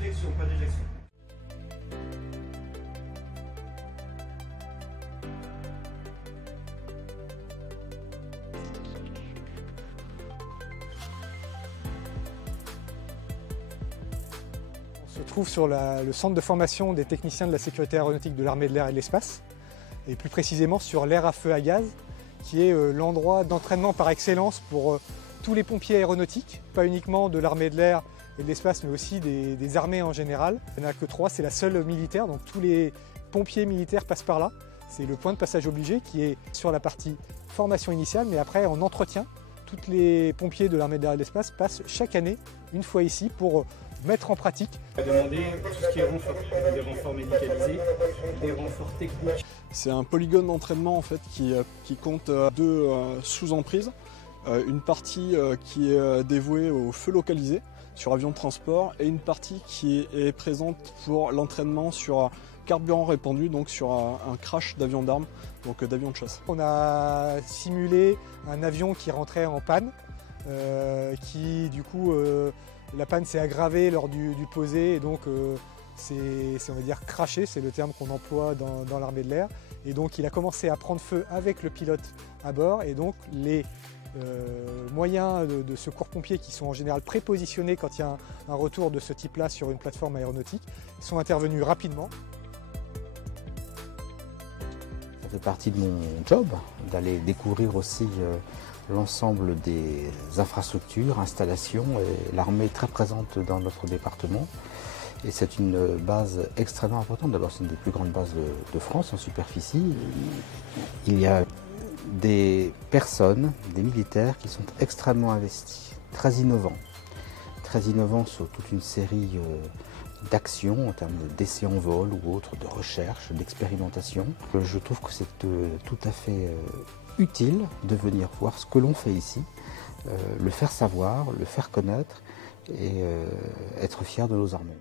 d'éjection, pas d'éjection. On se trouve sur le centre de formation des techniciens de la sécurité aéronautique de l'armée de l'air et de l'espace, et plus précisément sur l'air à feu à gaz, qui est l'endroit d'entraînement par excellence pour tous les pompiers aéronautiques, pas uniquement de l'armée de l'air et de l'espace, mais aussi des armées en général. Il n'y en a que 3, c'est la seule militaire, donc tous les pompiers militaires passent par là. C'est le point de passage obligé qui est sur la partie formation initiale, mais après en entretien, tous les pompiers de l'armée de l'air et de l'espace passent chaque année, une fois ici, pour mettre en pratique. On va demander tout ce qui est renfort, des renforts médicalisés, des renforts techniques. C'est un polygone d'entraînement en fait qui compte deux sous-emprises. Une partie qui est dévouée au feu localisé sur avion de transport et une partie qui est présente pour l'entraînement sur carburant répandu, donc sur un crash d'avion d'armes, donc d'avion de chasse. On a simulé un avion qui rentrait en panne, qui du coup la panne s'est aggravée lors du posé et donc c'est on va dire crashé, c'est le terme qu'on emploie dans l'armée de l'air. Et donc il a commencé à prendre feu avec le pilote à bord et donc les moyens de secours pompiers qui sont en général prépositionnés quand il y a un retour de ce type-là sur une plateforme aéronautique sont intervenus rapidement. Ça fait partie de mon job d'aller découvrir aussi l'ensemble des infrastructures, installations, et l'armée est très présente dans notre département. Et c'est une base extrêmement importante. D'abord, c'est une des plus grandes bases de France en superficie. Il y a des personnes, des militaires qui sont extrêmement investis, très innovants sur toute une série d'actions en termes d'essais en vol ou autres, de recherche, d'expérimentation. Je trouve que c'est tout à fait utile de venir voir ce que l'on fait ici, le faire savoir, le faire connaître et être fier de nos armées.